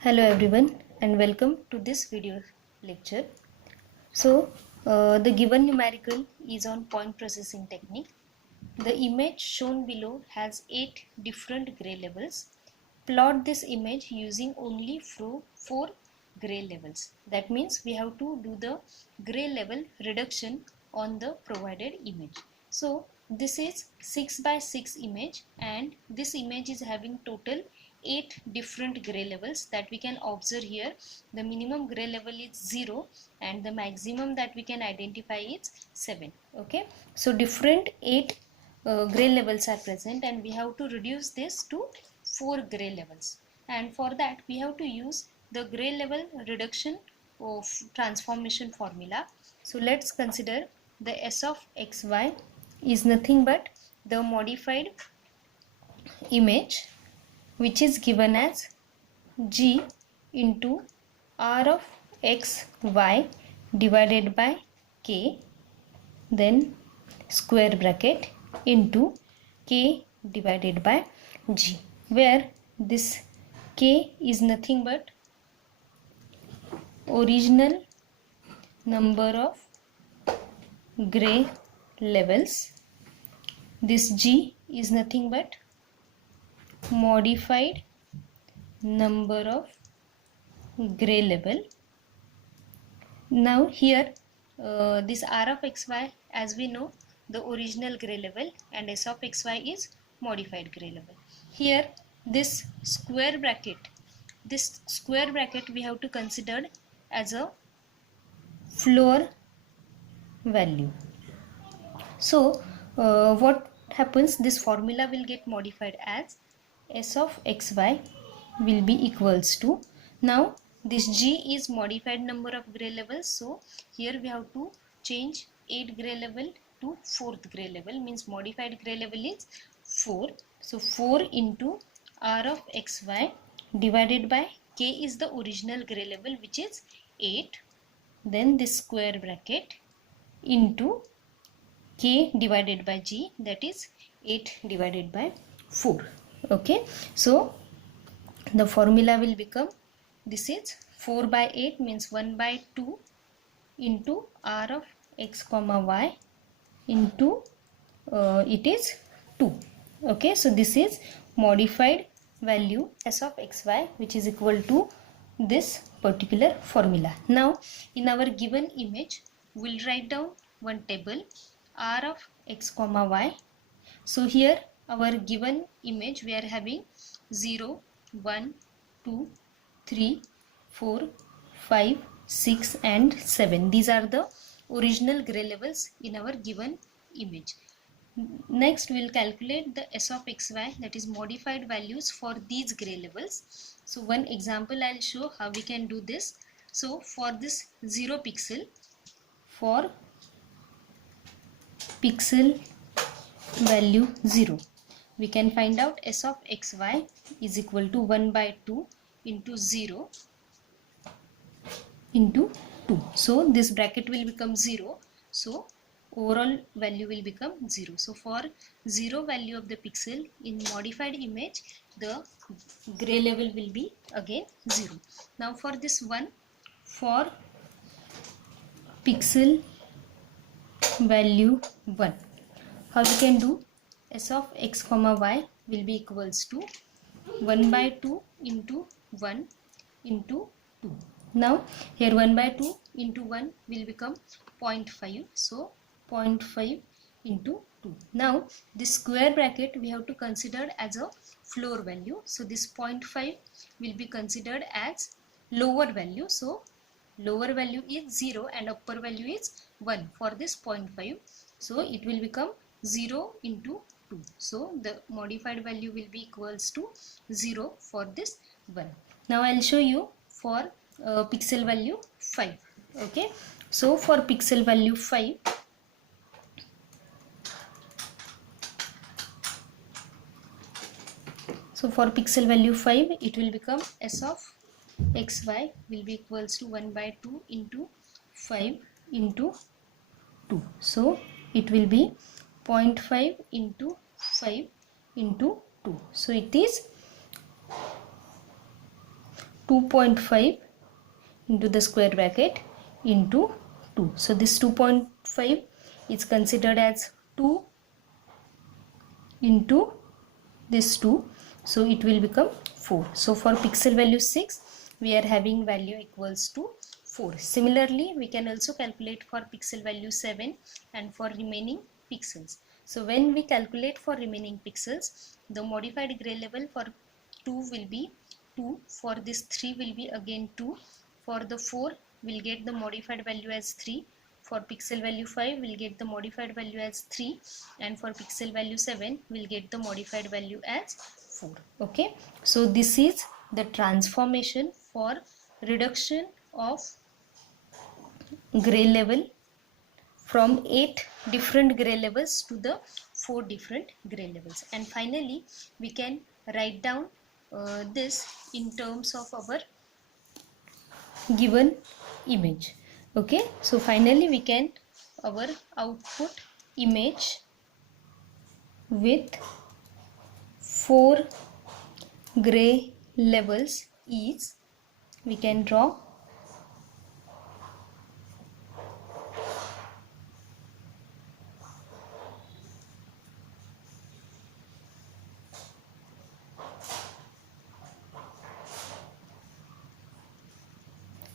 Hello everyone and welcome to this video lecture. The given numerical is on point processing technique. The image shown below has 8 different gray levels. Plot this image using only 4 gray levels. That means we have to do the gray level reduction on the provided image. So this is 6 by 6 image and this image is having total 8 different gray levels that we can observe here. The minimum gray level is 0 and the maximum that we can identify is 7. Okay, so different 8 gray levels are present and we have to reduce this to 4 gray levels, and for that we have to use the gray level reduction of transformation formula. So let's consider the S of xy is nothing but the modified image which is given as g into r of x y divided by k, then square bracket into k divided by g, where this k is nothing but original number of gray levels. This g is nothing but modified number of gray level. Now here this r of xy, as we know, the original gray level, and s of xy is modified gray level. Here this square bracket we have to consider as a floor value. So what happens, this formula will get modified as s of xy will be equals to, now this g is modified number of gray levels, so here we have to change 8 gray level to 4th gray level, means modified gray level is 4. So 4 into r of xy divided by k is the original gray level which is 8, then this square bracket into k divided by g, that is 8 divided by 4. Okay, so the formula will become, this is 4 by 8 means 1 by 2 into r of x comma y into it is 2. Okay, so this is modified value s of xy which is equal to this particular formula. Now in our given image we'll write down one table r of x comma y. So here our given image we are having 0 1 2 3 4 5 6 and 7. These are the original gray levels in our given image. Next we will calculate the s of xy, that is modified values for these gray levels. So one example I'll show how we can do this. So for this 0 pixel, for pixel value 0, we can find out s of xy is equal to 1 by 2 into 0 into 2. So this bracket will become 0, so overall value will become 0. So for 0 value of the pixel in modified image, the gray level will be again 0. Now for this one, for pixel value 1, how we can do, s of x comma y will be equals to 1 by 2 into 1 into 2. Now here 1 by 2 into 1 will become 0.5, so 0.5 into 2. Now this square bracket we have to consider as a floor value, so this 0.5 will be considered as lower value. So lower value is 0 and upper value is 1 for this 0.5, so it will become 0 into 2. So the modified value will be equals to 0 for this one. Now I'll show you for pixel value 5. Okay, so for pixel value 5, so for pixel value 5 it will become s of xy will be equals to 1 by 2 into 5 into 2. So it will be 0.5 into 5 into 2. So it is 2.5 into the square bracket into 2. So this 2.5 is considered as 2 into this 2, so it will become 4. So for pixel value 6 we are having value equals to 4. Similarly we can also calculate for pixel value 7 and for remaining pixels. So when we calculate for remaining pixels, the modified gray level for 2 will be 2, for this 3 will be again 2, for the 4 will get the modified value as 3, for pixel value 5 will get the modified value as 3, and for pixel value 7 will get the modified value as 4. Okay, so this is the transformation for reduction of gray level from 8 different gray levels to the 4 different gray levels. And finally we can write down this in terms of our given image. Okay, so finally we can our output image with 4 gray levels is, we can draw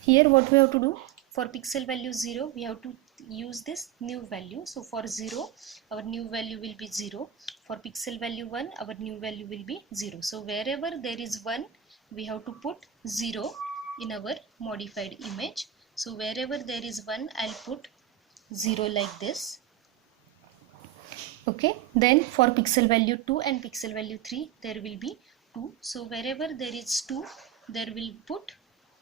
here. What we have to do, for pixel value 0 we have to use this new value. So for 0 our new value will be 0, for pixel value 1 our new value will be 0. So wherever there is 1 we have to put 0 in our modified image. So wherever there is 1 I'll put 0 like this. Okay, then for pixel value 2 and pixel value 3 there will be 2. So wherever there is 2 there will put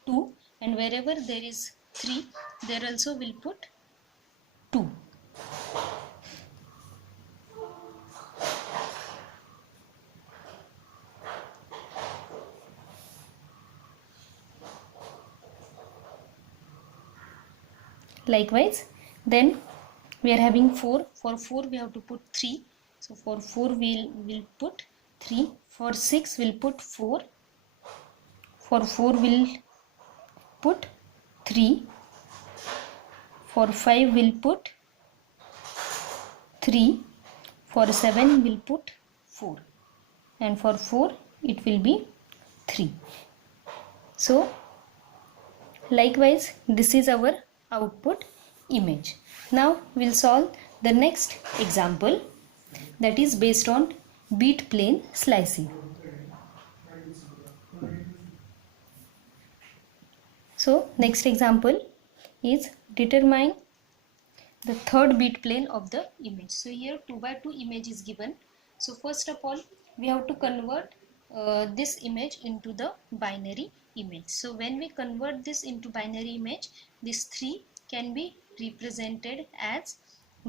2, and wherever there is 3 there also will put 2. Likewise, then we are having 4. For 4 we have to put 3. So for 4 we'll put 3. For 6 we'll put 4. For 4 we'll put 3. For 5 we'll put 3. For 7 we'll put 4. And for 4 it will be 3. So likewise this is our output image. Now we'll solve the next example, that is based on bit plane slicing. So next example is determine the third bit plane of the image. So here 2 by 2 image is given. So first of all we have to convert this image into the binary image. So when we convert this into binary image, this 3 can be represented as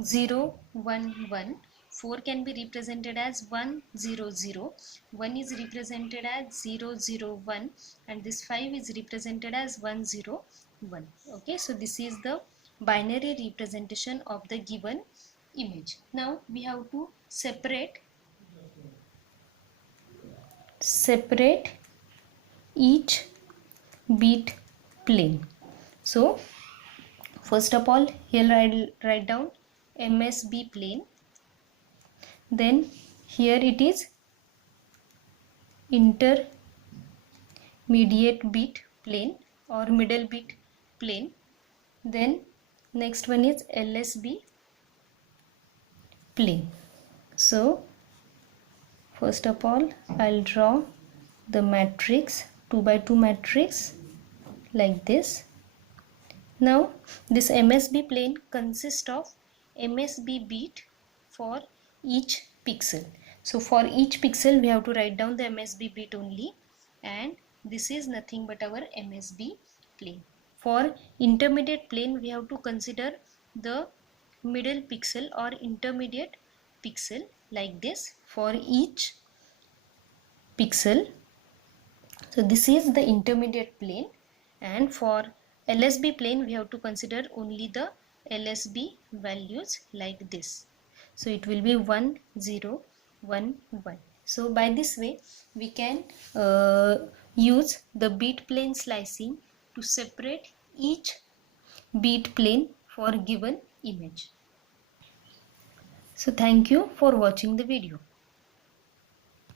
0 1 1, 4 can be represented as 1 0 0, 1 is represented as 0 0 1, and this 5 is represented as 1 0 1. Okay, so this is the binary representation of the given image. Now we have to separate each bit plane. So first of all here I'll write down MSB plane, then here it is intermediate bit plane or middle bit plane, then next one is LSB plane. So first of all I'll draw the matrix, 2 by 2 matrix like this. Now this MSB plane consists of MSB bit for each pixel. So for each pixel we have to write down the MSB bit only, and this is nothing but our MSB plane. For intermediate plane we have to consider the middle pixel or intermediate pixel like this for each pixel. So this is the intermediate plane, and for LSB plane we have to consider only the LSB values like this. So it will be 1 0 1 1. So by this way we can use the bit plane slicing to separate each bit plane for given image. So thank you for watching the video.